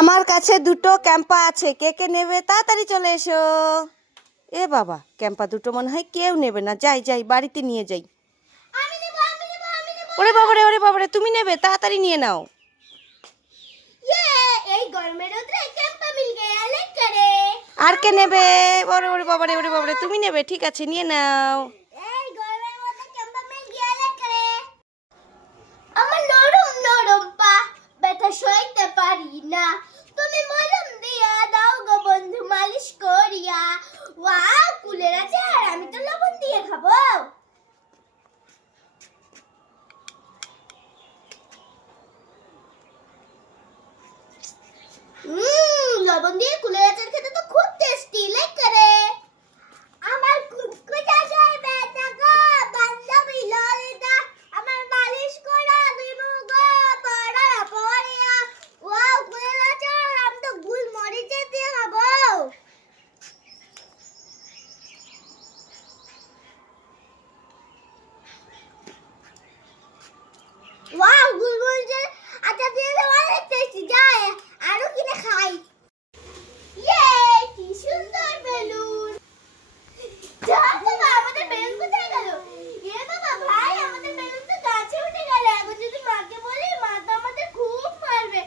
আমার কাছে দুটো ক্যাম্পা আছে। কে কে নেবে? তাড়াতাড়ি চলে এসো। এ বাবা ক্যাম্পা দুটো মনে হয় কেউ নেবে না। যাই যাই বাড়িতে নিয়ে যাই। ওরে বাবারে ওরে বাবারে তুমি নেবে? তাড়াতাড়ি নিয়ে নাও। ইয়ে আর কে নেবে? ওরে ওরে বাবারে ওরে বাবারে তুমি নেবে? ঠিক আছে নিয়ে নাও এই গরমের মধ্যে ক্যাম্পা মিল গয়া লেট করে আমার নরম নরম পা ব্যথা সইতে পারি না তুমি মলম দিয়া দাও গো বন্ধু মালিশ করিয়া ওয়াও কুলের আছে আর আমি তো লবণ দিয়ে খাব হুম লবণ দিয়ে কুলের আচার খেতে তো খুব টেস্টি লাইক করে আমার কুকুরটা যায় ব্যথা গো বান্ধবী ললিতা আমার মালিশ করা দিমু গো পড়া পড়িয়া ওয়াও কুলের আচার আমি তো গুল মরিচে দিয়ে খাব ওয়াও গুল মরিচে আচার দিয়ে তো অনেক টেস্টি যায় আরও কিনে খাই ইয়ে কি সুন্দর বেলুন যা বাবা আমাদের বেলুন কোথায় গেল এ বাবা ভাই আমাদের বেলুন তো গাছে উঠে গেল এখন যদি মাকে বলি মা তো আমাদের খুব মারবে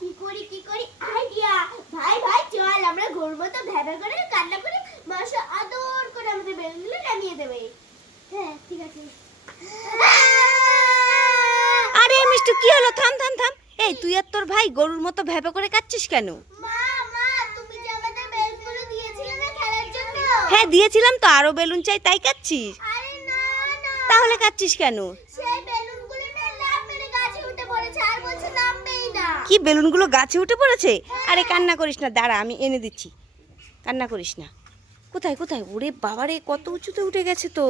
কি করি কি করি আইডিয়া ভাই ভাই চল আমরা ঘুরবো তো ভেবে করে কান্না করে মাসা আদর করে আমাদের বেলুনগুলো নামিয়ে দেবে। হ্যাঁ ঠিক আছে। আরে মিষ্টু কি হলো? থাম থাম থাম। এই তুই আর তোর ভাই গরুর মতো ভেবে করে কাচ্ছিস কেন? হ্যাঁ দিয়েছিলাম তো আরও বেলুন চাই তাই কাচ্ছিস তাহলে কাচ্ছিস কেন? কি বেলুনগুলো গাছে উঠে পড়েছে? আরে কান্না করিস না দাঁড়া আমি এনে দিচ্ছি। কান্না করিস না। কোথায় কোথায়? ওরে বাবারে, কত উঁচুতে উঠে গেছে তো।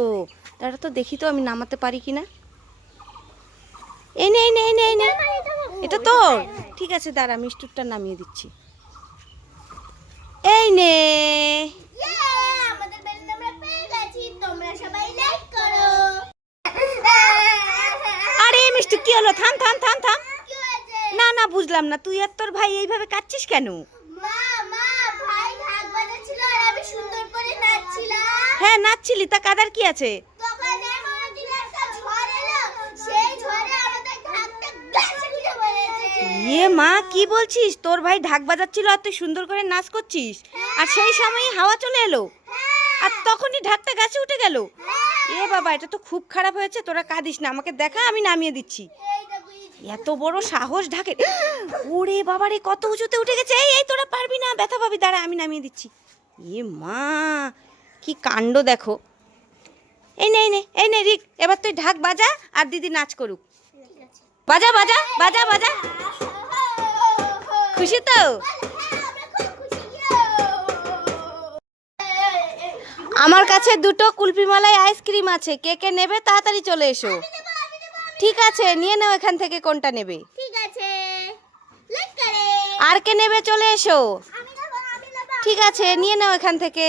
তারা তো, দেখি তো আমি নামাতে পারি কি না এই নে এই নে এই নে এই নে। এটা তোর। ঠিক আছে, দাঁড়া মিষ্টুরটা নামিয়ে দিচ্ছি। এই নে। আরে, মিষ্টু, কি হলো? থাম থাম থাম থাম। না না, বুঝলাম না। তুই আর তোর ভাই এইভাবে কাচ্ছিস কেন মা মা ভাই ঢাক বাজাচ্ছিল আর আমি সুন্দর করে নাচছিলাম হ্যাঁ নাচছিলি তা কাদার কি আছে? ইয়ে মা কি বলছিস? তোর ভাই ঢাক বাজাচ্ছিল আর তুই সুন্দর করে নাচ করছিস। আর সেই সময়ই হাওয়া চলে এলো। আর তখনই ঢাকটা গাছে উঠে গেল। এ বাবা এটা তো খুব খারাপ হয়েছে তোরা কাঁদিস না আমাকে দেখা আমি নামিয়ে দিচ্ছি। এত বড় সাহস ঢাকে। ওরে বাবা রে কত উঁচুতে উঠে গেছে। এই এই তোরা পারবি না ব্যথা পাবি দাঁড়া আমি নামিয়ে দিচ্ছি। এ মা কি কাণ্ড দেখো। এই নে এই নে রিক, এবার তুই ঢাক বাজা আর দিদি নাচ করুক। বাজা বাজা বাজা বাজা। খুশি তো? আমার কাছে দুটো কুলফি মালাই আইসক্রিম আছে। কে কে নেবে তাড়াতাড়ি চলে এসো। ঠিক আছে, নিয়ে নাও এখান থেকে কোনটা নেবে। ঠিক আছে আর কে নেবে চলে এসো। ঠিক আছে, নিয়ে নাও এখান থেকে।